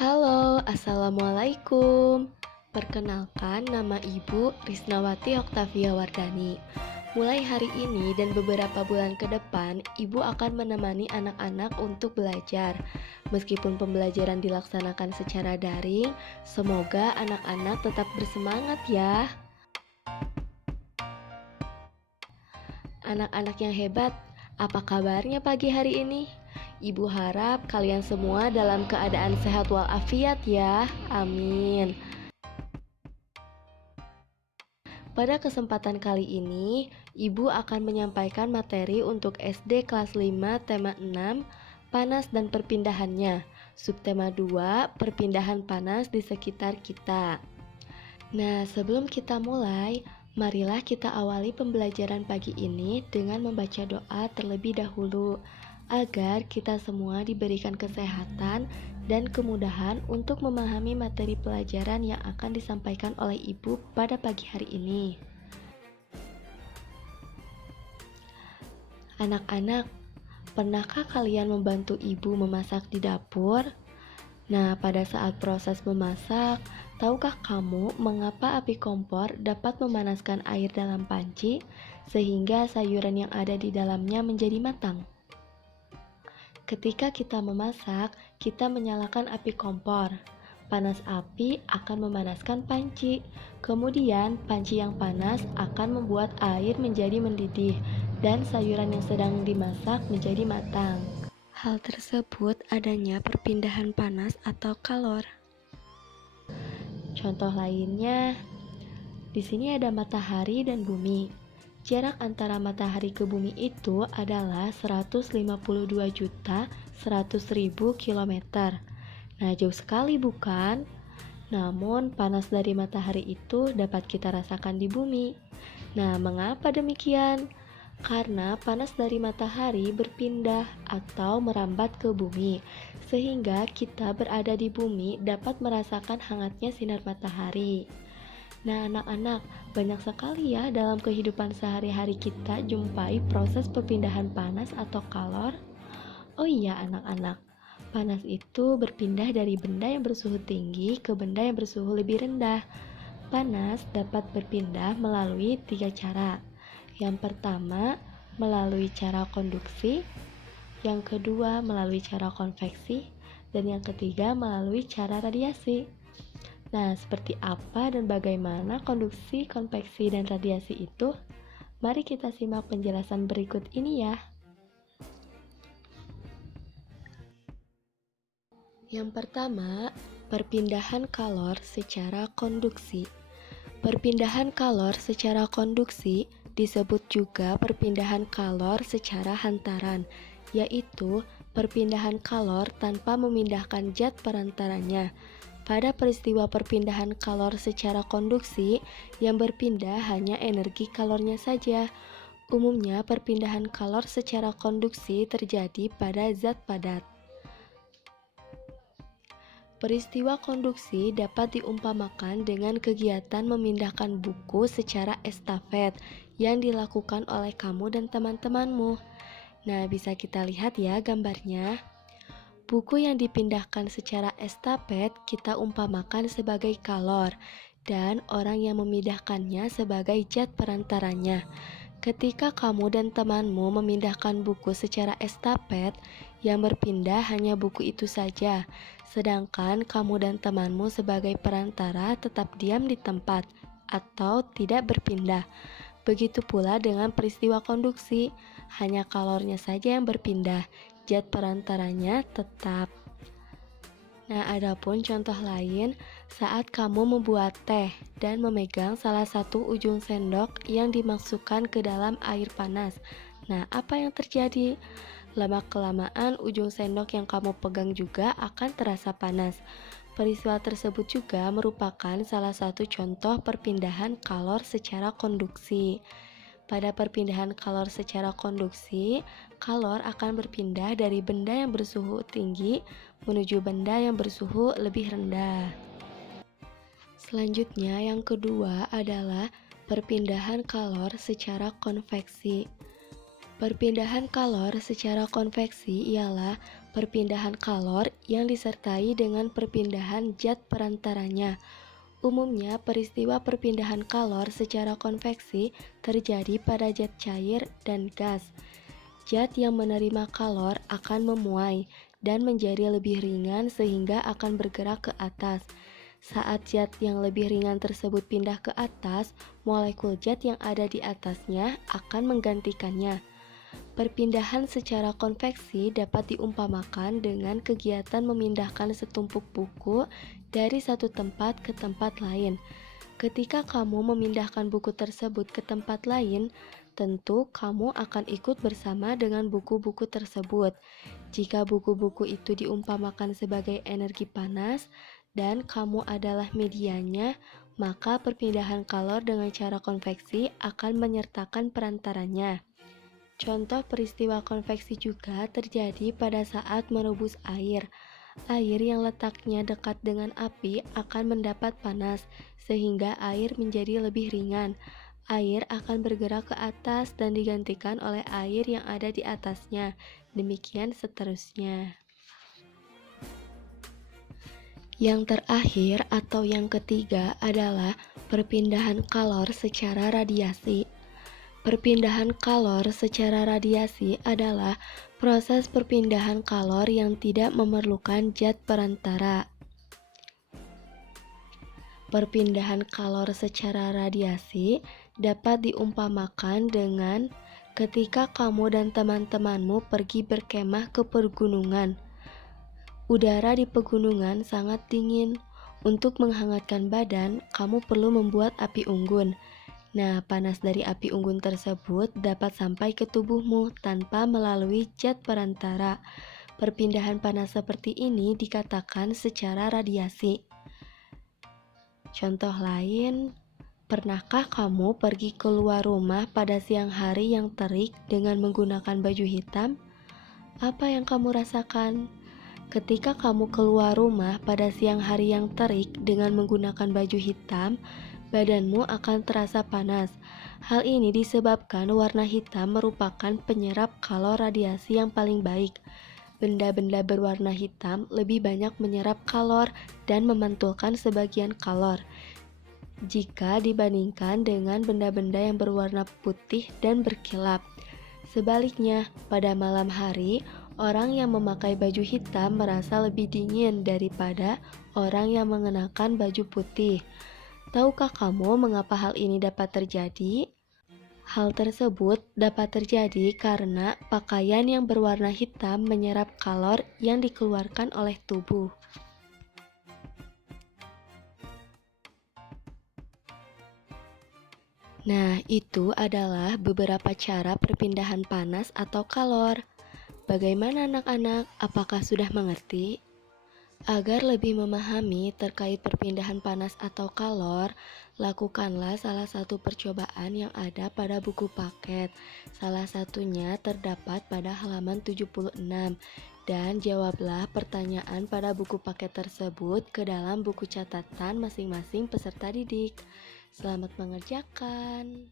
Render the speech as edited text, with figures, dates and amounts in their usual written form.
Halo, Assalamualaikum. Perkenalkan, nama Ibu Risnawati Oktavia Wardani. Mulai hari ini dan beberapa bulan ke depan, Ibu akan menemani anak-anak untuk belajar. Meskipun pembelajaran dilaksanakan secara daring, semoga anak-anak tetap bersemangat ya. Anak-anak yang hebat, apa kabarnya pagi hari ini? Ibu harap kalian semua dalam keadaan sehat walafiat ya. Amin. Pada kesempatan kali ini, Ibu akan menyampaikan materi untuk SD kelas 5 tema 6, panas dan perpindahannya. Subtema 2, perpindahan panas di sekitar kita. Nah, sebelum kita mulai, marilah kita awali pembelajaran pagi ini dengan membaca doa terlebih dahulu, agar kita semua diberikan kesehatan dan kemudahan untuk memahami materi pelajaran yang akan disampaikan oleh Ibu pada pagi hari ini. Anak-anak, pernahkah kalian membantu Ibu memasak di dapur? Nah, pada saat proses memasak, tahukah kamu mengapa api kompor dapat memanaskan air dalam panci sehingga sayuran yang ada di dalamnya menjadi matang? Ketika kita memasak, kita menyalakan api kompor. Panas api akan memanaskan panci. Kemudian, panci yang panas akan membuat air menjadi mendidih dan sayuran yang sedang dimasak menjadi matang. Hal tersebut adanya perpindahan panas atau kalor. Contoh lainnya, di sini ada matahari dan bumi. Jarak antara matahari ke bumi itu adalah 152.100.000 kilometer. Nah, jauh sekali bukan? Namun, panas dari matahari itu dapat kita rasakan di bumi. Nah, mengapa demikian? Karena panas dari matahari berpindah atau merambat ke bumi, sehingga kita berada di bumi dapat merasakan hangatnya sinar matahari. Nah, anak-anak, banyak sekali ya dalam kehidupan sehari-hari kita jumpai proses perpindahan panas atau kalor. Oh iya anak-anak, panas itu berpindah dari benda yang bersuhu tinggi ke benda yang bersuhu lebih rendah. Panas dapat berpindah melalui 3 cara. Yang pertama, melalui cara konduksi. Yang kedua, melalui cara konveksi. Dan yang ketiga, melalui cara radiasi. Nah, seperti apa dan bagaimana konduksi, konveksi, dan radiasi itu? Mari kita simak penjelasan berikut ini ya. Yang pertama, perpindahan kalor secara konduksi. Perpindahan kalor secara konduksi disebut juga perpindahan kalor secara hantaran, yaitu perpindahan kalor tanpa memindahkan zat perantaranya. Pada peristiwa perpindahan kalor secara konduksi, yang berpindah hanya energi kalornya saja. Umumnya, perpindahan kalor secara konduksi terjadi pada zat padat. Peristiwa konduksi dapat diumpamakan dengan kegiatan memindahkan buku secara estafet yang dilakukan oleh kamu dan teman-temanmu. Nah, bisa kita lihat ya gambarnya. Buku yang dipindahkan secara estafet kita umpamakan sebagai kalor, dan orang yang memindahkannya sebagai zat perantaranya. Ketika kamu dan temanmu memindahkan buku secara estafet, yang berpindah hanya buku itu saja, sedangkan kamu dan temanmu sebagai perantara tetap diam di tempat atau tidak berpindah. Begitu pula dengan peristiwa konduksi, hanya kalornya saja yang berpindah, zat perantaranya tetap. Nah, adapun contoh lain, saat kamu membuat teh dan memegang salah satu ujung sendok yang dimasukkan ke dalam air panas. Nah, apa yang terjadi? Lama-kelamaan ujung sendok yang kamu pegang juga akan terasa panas. Peristiwa tersebut juga merupakan salah satu contoh perpindahan kalor secara konduksi. Pada perpindahan kalor secara konduksi, kalor akan berpindah dari benda yang bersuhu tinggi menuju benda yang bersuhu lebih rendah. Selanjutnya, yang kedua adalah perpindahan kalor secara konveksi. Perpindahan kalor secara konveksi ialah perpindahan kalor yang disertai dengan perpindahan zat perantaranya. Umumnya, peristiwa perpindahan kalor secara konveksi terjadi pada zat cair dan gas. Zat yang menerima kalor akan memuai dan menjadi lebih ringan sehingga akan bergerak ke atas. Saat zat yang lebih ringan tersebut pindah ke atas, molekul zat yang ada di atasnya akan menggantikannya. Perpindahan secara konveksi dapat diumpamakan dengan kegiatan memindahkan setumpuk buku dari satu tempat ke tempat lain. Ketika kamu memindahkan buku tersebut ke tempat lain, tentu kamu akan ikut bersama dengan buku-buku tersebut. Jika buku-buku itu diumpamakan sebagai energi panas dan kamu adalah medianya, maka perpindahan kalor dengan cara konveksi akan menyertakan perantaranya. Contoh peristiwa konveksi juga terjadi pada saat merebus air. Air yang letaknya dekat dengan api akan mendapat panas, sehingga air menjadi lebih ringan. Air akan bergerak ke atas dan digantikan oleh air yang ada di atasnya. Demikian seterusnya. Yang terakhir atau yang ketiga adalah perpindahan kalor secara radiasi. Perpindahan kalor secara radiasi adalah proses perpindahan kalor yang tidak memerlukan zat perantara. Perpindahan kalor secara radiasi dapat diumpamakan dengan ketika kamu dan teman-temanmu pergi berkemah ke pegunungan. Udara di pegunungan sangat dingin. Untuk menghangatkan badan, kamu perlu membuat api unggun. Nah, panas dari api unggun tersebut dapat sampai ke tubuhmu tanpa melalui zat perantara. Perpindahan panas seperti ini dikatakan secara radiasi. Contoh lain, pernahkah kamu pergi keluar rumah pada siang hari yang terik dengan menggunakan baju hitam? Apa yang kamu rasakan? Ketika kamu keluar rumah pada siang hari yang terik dengan menggunakan baju hitam, badanmu akan terasa panas. Hal ini disebabkan warna hitam merupakan penyerap kalor radiasi yang paling baik. Benda-benda berwarna hitam lebih banyak menyerap kalor dan memantulkan sebagian kalor jika dibandingkan dengan benda-benda yang berwarna putih dan berkilap. Sebaliknya, pada malam hari, orang yang memakai baju hitam merasa lebih dingin daripada orang yang mengenakan baju putih. Tahukah kamu mengapa hal ini dapat terjadi? Hal tersebut dapat terjadi karena pakaian yang berwarna hitam menyerap kalor yang dikeluarkan oleh tubuh. Nah, itu adalah beberapa cara perpindahan panas atau kalor. Bagaimana anak-anak? Apakah sudah mengerti? Agar lebih memahami terkait perpindahan panas atau kalor, lakukanlah salah satu percobaan yang ada pada buku paket. Salah satunya terdapat pada halaman 76. Dan jawablah pertanyaan pada buku paket tersebut ke dalam buku catatan masing-masing peserta didik. Selamat mengerjakan.